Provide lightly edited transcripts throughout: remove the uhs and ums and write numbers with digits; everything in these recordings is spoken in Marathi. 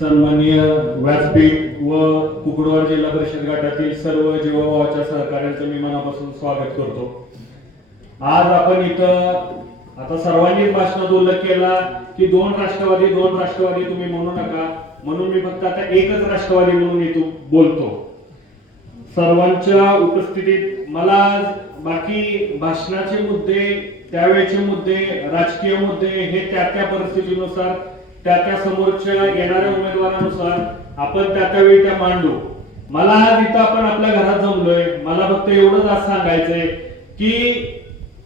सन्माननीय व्यासपीठ व कुकुडवाड जिल्हा परिषद गटातील सर्व जीवभावाच्या सहकार्यांचं मी मनापासून स्वागत करतो। आज आपण इथं आता सर्वांनीच भाषणात उल्लेख केला की दोन राष्ट्रवादी तुम्ही म्हणू नका, म्हणून मी फक्त आता एकच राष्ट्रवादी म्हणून इथून बोलतो। सर्वांच्या उपस्थितीत मला बाकी भाषणाचे मुद्दे, त्यावेळेचे मुद्दे, राजकीय मुद्दे हे त्या परिस्थितीनुसार त्या समोरच्या येणाऱ्या उमेदवारानुसार आपण त्यावेळी त्या मांडू। मला आज इथं आपण आपल्या घरात जमलोय, मला फक्त एवढंच आज सांगायचंय की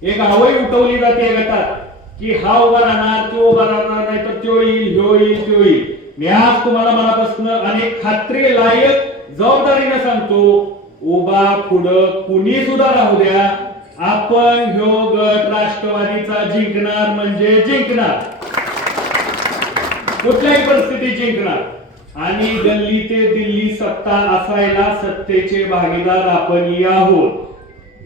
एक आवई उठवली जाते गटात की हा उभा राहणार, तो उभा राहणार, नाही तर तो येईल, ह्यो येईल, तो येईल। मी आज तुम्हाला मनापासून आणि खात्री लायक जबाबदारीने सांगतो, उभा पुढं कुणी सुद्धा राहू द्या, आपण ह्यो गट राष्ट्रवादीचा जिंकणार म्हणजे जिंकणार, कुठल्याही परिस्थितीत जिंकणार। आणि गल्ली ते दिल्ली सत्ता असायला सत्तेचे भागीदार आपण आहोत,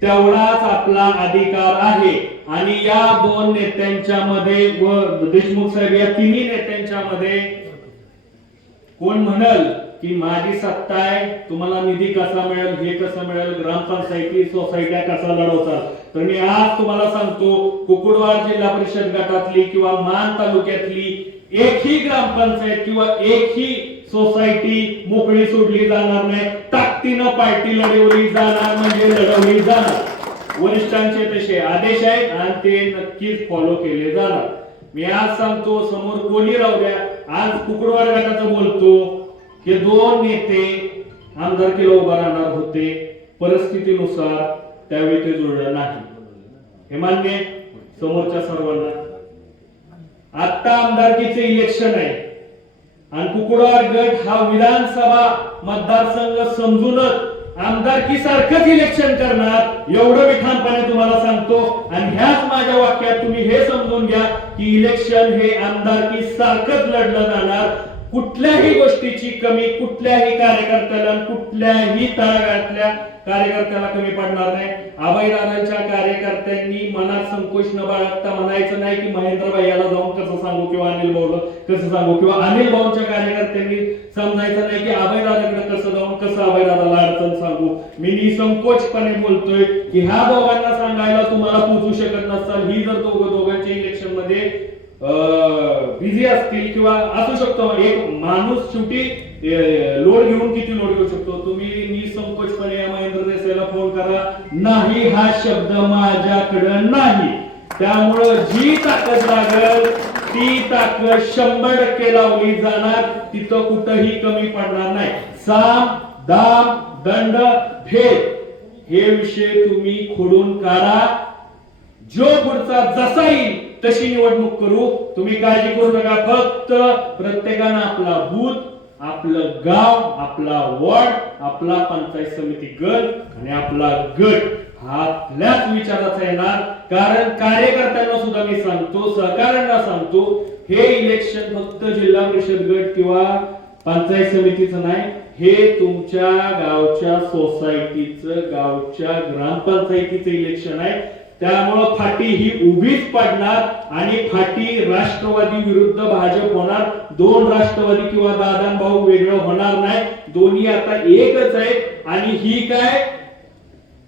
तेवढाच आपला अधिकार आहे। आणि या दोन नेत्यांच्या मध्ये व देशमुख साहेब या तिन्ही नेत्यांच्या मध्ये कोण म्हणल की माझी सत्ता आहे, तुम्हाला निधी कसा मिळेल, हे कसं मिळेल, ग्रामपंचायती सोसायट्या कसा लढवतात, तर मी आज तुम्हाला सांगतो, कुकुडवाड जिल्हा परिषद गटातली किंवा मान तालुक्यातली एकही ग्रामपंचायत किंवा एकही सोसायटी मोकळी सोडली जाणार नाही, ताकदीनं पार्टी लढवली जाणार म्हणजे लढवली जाणार। वरिष्ठांचे तसे आदेश आहेत आणि ते नक्कीच फॉलो केले जाणार। मी आज सांगतो, समोर कोणी राहू द्या, आज कुकुडवाड गटाचं बोलतो की दोन नेते आमदारकीला उभा राहणार होते, परिस्थितीनुसार त्यावेळी ते जुळलं नाही, हे मान्य समोरच्या सर्वांना। आता आमदारकीचे इलेक्शन आहे आणि कुकुडवाड गट हा विधानसभा मतदारसंघ समजूनच आमदारकी सारखंच इलेक्शन करणार, एवढं मी ठामपणे तुम्हाला सांगतो। आणि ह्याच माझ्या वाक्यात तुम्ही हे समजून घ्या की इलेक्शन हे आमदारकी सारखंच लढलं जाणार, कुठल्याही गोष्टीची कमी कुठल्याही कार्यकर्त्याला, कुठल्याही तळागाळातल्या कार्यकर्त्याला कमी पडणार नाही। अभयदादांच्या कार्यकर्त्यांनी मनात संकोच न बाळगता म्हणायचं नाही की महेंद्र भाईला जाऊन कसं सांगू किंवा अनिल भाऊला कसं सांगू, किंवा अनिल भाऊंच्या कार्यकर्त्यांनी समजायचं नाही की अभयदादाकडे कसं जाऊन कसं अभयदादाला अडचण सांगू। मी निसंकोचपणे बोलतोय की ह्या दोघांना सांगायला तुम्हाला पोहोचू शकत नसाल, ही जर दोघांच्या इलेक्शन मध्ये बिझी असतील किंवा असू शकतो, एक माणूस शेवटी लोड घेऊन किती लोड घेऊ शकतो, तुम्ही निसंकोचपणे महेंद्र देसाईला फोन करा, नाही हा शब्द माझ्याकडे नाही। त्यामुळे जी ताकद लागेल ती ताकद 100% लावली जाणार, तिथं कुठंही कमी पडणार नाही। साम दाम दंड भेद हे विषय तुम्ही खोडून काढा, जो पुढचा जसा येईल तशी निवडणूक करू, तुम्ही काळजी करू नका। फक्त प्रत्येकानं आपला बूथ, आपलं गाव, आपला वॉर्ड, आपला पंचायत समिती गट आणि आपला गट हा आपल्याच विचाराचा येणार। कारण कार्यकर्त्यांना सुद्धा मी सांगतो, सहकार्यांना सांगतो, हे इलेक्शन फक्त जिल्हा परिषद गट किंवा पंचायत समितीचं नाही, हे तुमच्या गावच्या सोसायटीचं, गावच्या ग्रामपंचायतीचं इलेक्शन आहे। त्यामुळे फाटी ही उभीच पडणार आणि फाटी राष्ट्रवादी विरुद्ध भाजप होणार, दोन राष्ट्रवादी किंवा दादा भाऊ वेगळं होणार नाही, दोन्ही आता एकच आहेत। आणि ही काय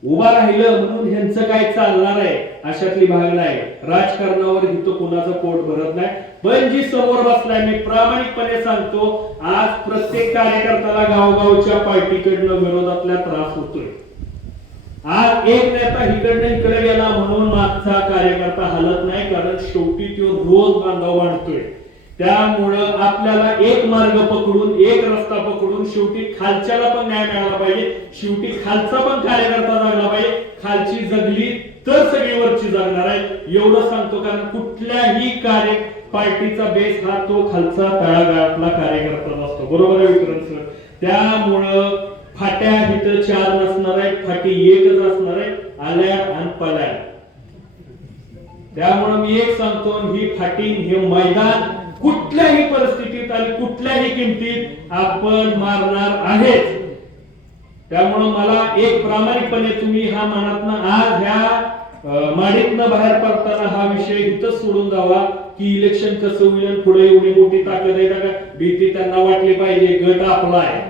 उभा राहिलं म्हणून ह्यांचं काय चालणार आहे अशातली भाग नाही, राजकारणावर इथं कोणाचं पोट भरत नाही। पण जी समोर बसलाय, मी प्रामाणिकपणे सांगतो, आज प्रत्येक कार्यकर्त्याला गावगावच्या पार्टीकडनं विरोधातला त्रास होतोय। आज एक नेता इकडनं इकडे गेला म्हणून मागचा कार्यकर्ता हलत नाही, कारण शेवटी तो रोज बांधाव बांधतोय। त्यामुळं आपल्याला एक मार्ग पकडून, एक रस्ता पकडून शेवटी खालच्याला पण न्याय मिळाला पाहिजे, शेवटी खालचा पण कार्यकर्ता जगला पाहिजे। खालची जगली तर सगळी वरची जगणार आहे, एवढं सांगतो। कारण कुठल्याही पार्टीचा बेस हा तो खालचा तळागाळातला कार्यकर्ता असतो, बरोबर आहे विक्रम सर? त्यामुळं फाट्या इथं 4 नसणार आहेत, फाटी एकच असणार आहे, आल्या आणि पळ्या। त्यामुळे मी एक सांगतो, ही फाटी, हे मैदान कुठल्याही परिस्थितीत आणि कुठल्याही किमतीत आपण मारणार आहेच। त्यामुळे मला एक प्रामाणिकपणे तुम्ही हा मनातनं आज ह्या माडीतनं बाहेर पडताना हा विषय इथंच सोडून जावा की इलेक्शन कसं होईल आणि पुढे एवढी मोठी ताकद आहे का भीती त्यांना वाटली पाहिजे. गट आपला आहे,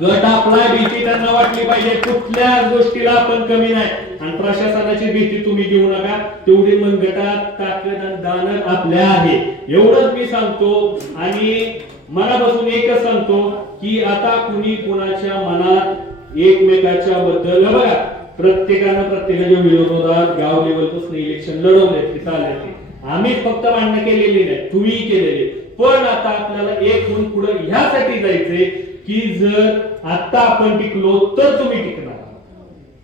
गट आपला भीती त्यांना वाटली पाहिजे. कुठल्या गोष्टीला आपण कमी नाही आणि प्रशासनाची भीती तुम्ही घेऊ नका. तेवढी मन गटात ताकद आणि दानत आपल्या आहे एवढंच मी सांगतो. आणि मनापासून एकच सांगतो की आता कुणी कुणाच्या मनात एकमेकाच्या बद्दल बघा प्रत्येकाच्या विरोधात गाव लेवलपासून इलेक्शन लढवले चालले. आम्ही फक्त मान्य केलेली नाही, तुम्ही केलेले. पण आता आपल्याला एक होऊन पुढे ह्यासाठी जायचंय की जर आता आपण टिकलो तर तुम्ही टिकणार.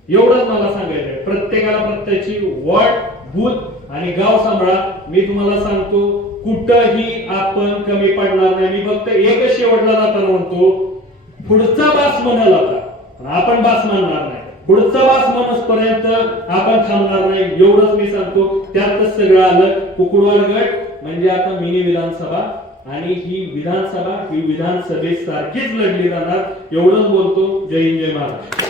एवढंच मला सांगायचंय. प्रत्येकाला प्रत्येकाची वॉर्ड बूथ आणि गाव सांभाळा. मी तुम्हाला सांगतो कुठंही आपण कमी पडणार नाही. मी फक्त एकच शेवटला जाताना म्हणतो पुढचा बास म्हणाल आता आपण बास म्हणणार नाही. पुढचा बास म्हणसपर्यंत आपण थांबणार नाही एवढंच मी सांगतो. त्यातच सगळं आलं. कुकुडवाड गट म्हणजे आता मिनी विधानसभा आणि ही विधानसभा ही विधानसभेसारखीच लढली जाणार एवढंच बोलतो. जय हिंद जय महाराष्ट्र.